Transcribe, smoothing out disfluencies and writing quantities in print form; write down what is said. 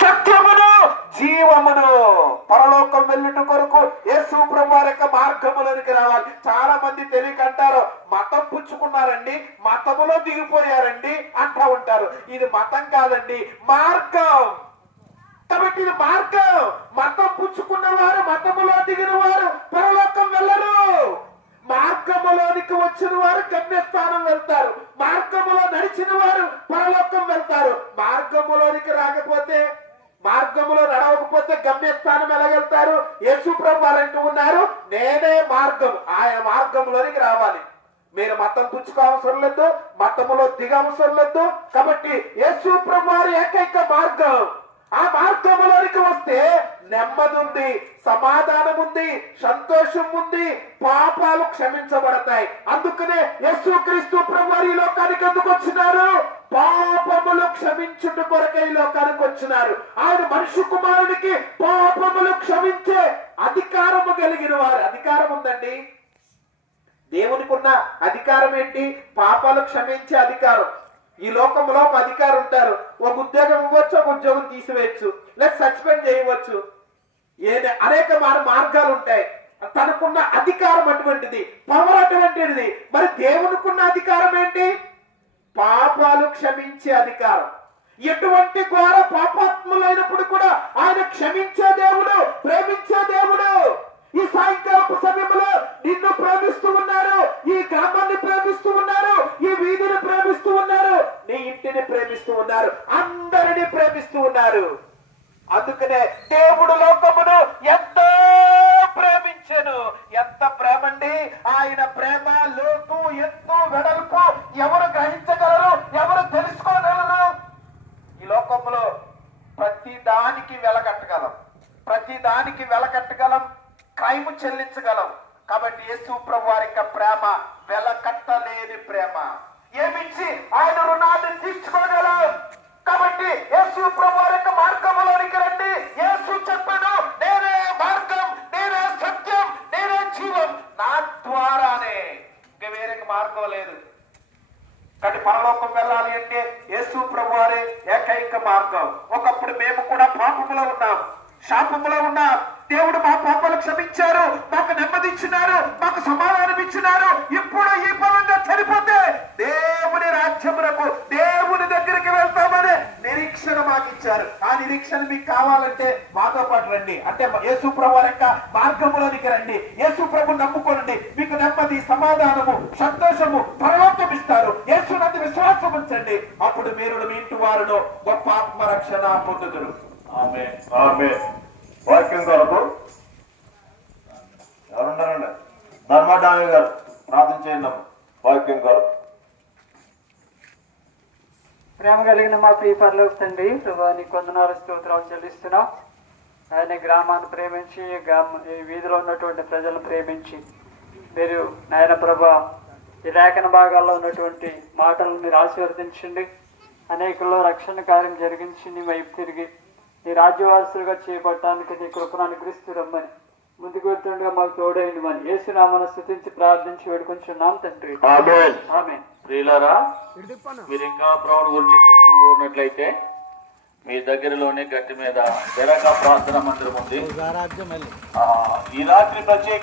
సత్యమును జీవమును. పరలోకం వెళ్ళుట కొరకు యేసు ప్రభువారి యొక్క మార్గములోనికి రావాలి. చాలా మంది తెలియకంటారు, మతం పుచ్చుకున్నారండి, మతములో దిగిపోయారండి అంటా ఉంటారు. ఇది మతం కాదండి, మార్గం. కాబట్టి ఇది మార్గం. మతం పుచ్చుకున్న వారు, మతములో దిగిన వారు పరలోకం వెళ్ళరు. మార్గములోనికి వచ్చిన వారు గమ్యస్థానం వెళ్తారు. మార్గములో నడిచిన వారు పరలోకం వెళ్తారు. మార్గములోనికి రాకపోతే, మార్గములో నడవకపోతే గమ్యస్థానం ఎలాగెళ్తారు? యేసు ప్రభు వారంటూ ఉన్నారు, నేనే మార్గం. ఆయన మార్గంలోనికి రావాలి. మీరు మతం పుచ్చుకో అవసరం లేదు, మతములో దిగ అవసరం లేదు. కాబట్టి యేసు ప్రభు వారి ఏకైక మార్గం. ఆ మార్గంలోనికి వస్తే నెమ్మది ఉంది, సమాధానం ఉంది, సంతోషం ఉంది, పాపాలు క్షమించబడతాయి. అందుకనే యేసుక్రీస్తు ప్రభువారు ఈ లోకానికి ఎందుకు వచ్చినారు? పాపములు క్షమించుట కొరకే ఈ లోకానికి వచ్చినారు. ఆయన మనుష్య కుమారుడికి పాపములు క్షమించే అధికారము కలిగిన వారు. అధికారం ఉందండి. దేవునికి ఉన్న అధికారం ఏంటి? పాపాలు క్షమించే అధికారం. ఈ లోకంలో ఒక అధికారం ఉంటారు. ఒక ఉద్యోగం ఇవ్వచ్చు, ఒక ఉద్యోగం తీసివేయచ్చు, లేదా సస్పెండ్ చేయవచ్చు. అనేక మార్గాలు ఉంటాయి. తనకున్న అధికారం అటువంటిది, పవర్ అటువంటిది. మరి దేవునికున్న అధికారం ఏంటి? పాపాలు క్షమించే అధికారం. ఎటువంటి ఘోర పాపాత్ములైనప్పుడు కూడా ఆయన క్షమించే దేవుడు, ప్రేమించే దేవుడు. ఈ సాయంకాలపు సమయంలో నిన్ను ప్రేమిస్తూ ఉన్నారు, ఈ గ్రామాన్ని ప్రేమిస్తూ ఉన్నారు, ఈ వీధిని ప్రేమిస్తూ ఉన్నారు, నీ ఇంటిని ప్రేమిస్తూ ఉన్నారు, అందరినీ ప్రేమిస్తూ ఉన్నారు. అందుకనే దేవుడు లోకమును ఎంతో ప్రేమించెను. ఎంత ప్రేమండి! ఆయన ప్రేమ లోతు, ఎత్తు, వెడల్పు ఎవరు గ్రహించగలరు? ఎవరు తెలుసుకోగలరు? ఈ లోకంలో ప్రతి దానికి వెలకట్టగలం, ప్రతి దానికి వెలకట్టగలం, క్రైము చెల్లించగలం. కాబట్టి యేసు ప్రభు వారి యొక్క ప్రేమ వెలకట్టలేని ప్రేమ. ఏమిచ్చి ఆయన రుణాన్ని తీర్చుకోగలం. కాబట్టి యేసు ప్రభు వారి యొక్క మార్గంలోనికి రండి. యేసు చెప్పాడు, నేనే మార్గం, నేనే సత్యం, నేనే జీవం, నా ద్వారానే, ఇంకా వేరే మార్గం లేదు. కానీ పరలోకం వెళ్ళాలి అంటే యేసు ప్రభు వారే ఏకైక మార్గం. ఒకప్పుడు మేము కూడా పాపములో ఉన్నాం, శాపములో ఉన్నాం. దేవుడు మా పాపాలు క్షమించారు, మాకు నెమ్మది ఇచ్చినారు, మాకు సమాధానం ఇచ్చినారు. ఇప్పుడు ఈ పరంగా చనిపోతే దేవుని రాజ్యమునకు, దేవుని దగ్గరికి వెళ్తామనే నిరీక్షణ మాకు ఇచ్చారు. ఆ నిరీక్షణ మీకు కావాలంటే మాతో పాటు రండి. అంటే యేసు ప్రభు యొక్క మార్గములోనికి రండి. యేసు ప్రభు నమ్ముకోనండి. మీకు నెమ్మది, సమాధానము, సంతోషము, పరలోకం ఇస్తారు. యేసు నందు విశ్వాసం ఉంచండి. అప్పుడు మీరు మీ ఇంటి వారును గొప్ప ఆత్మరక్షణ పొందుదురు. ఆమేన్, ఆమేన్. వాక్యం కొరకు ఎవరున్నారండి? ధర్మడామి గారు ప్రార్థన చేయండి. వాక్యం కొరకు. ప్రేమ కలిగిన మా ప్రియ పరలోక తండ్రి, ప్రభా నీకు వందనాలు, స్తోత్రాలు చెల్లిస్తున్నాం. ఆయన గ్రామాన్ని ప్రేమించి, ఈ వీధిలో ఉన్నటువంటి ప్రజలను ప్రేమించి, మీరు నాయన ప్రభా ఈ లేఖన భాగాల్లో ఉన్నటువంటి మాటలను మీరు ఆశీర్వదించండి. అనేకుల్లో రక్షణ కార్యం జరిగించి నీ వైపు తిరిగి నీ రాజ్యవాసులుగా చేపట్టడానికి నీ కృపను అనుగ్రహిస్తూ రమ్మని, ముందుకు వెళ్తుండగా మాకు తోడైంది. యేసునామమున స్తుతించి ప్రార్థించి వేడుకొంచున్నాం తండ్రి. ఆమేన్, ఆమేన్. ప్రియులారా, మీరు ఇంకా ప్రభువు గురించి తెలుసుకున్నట్లయితే మీ దగ్గరలోనే గట్టి మీద తెరక ప్రార్థన మందిరం ఉంది. ఈ రాత్రి ప్రత్యేక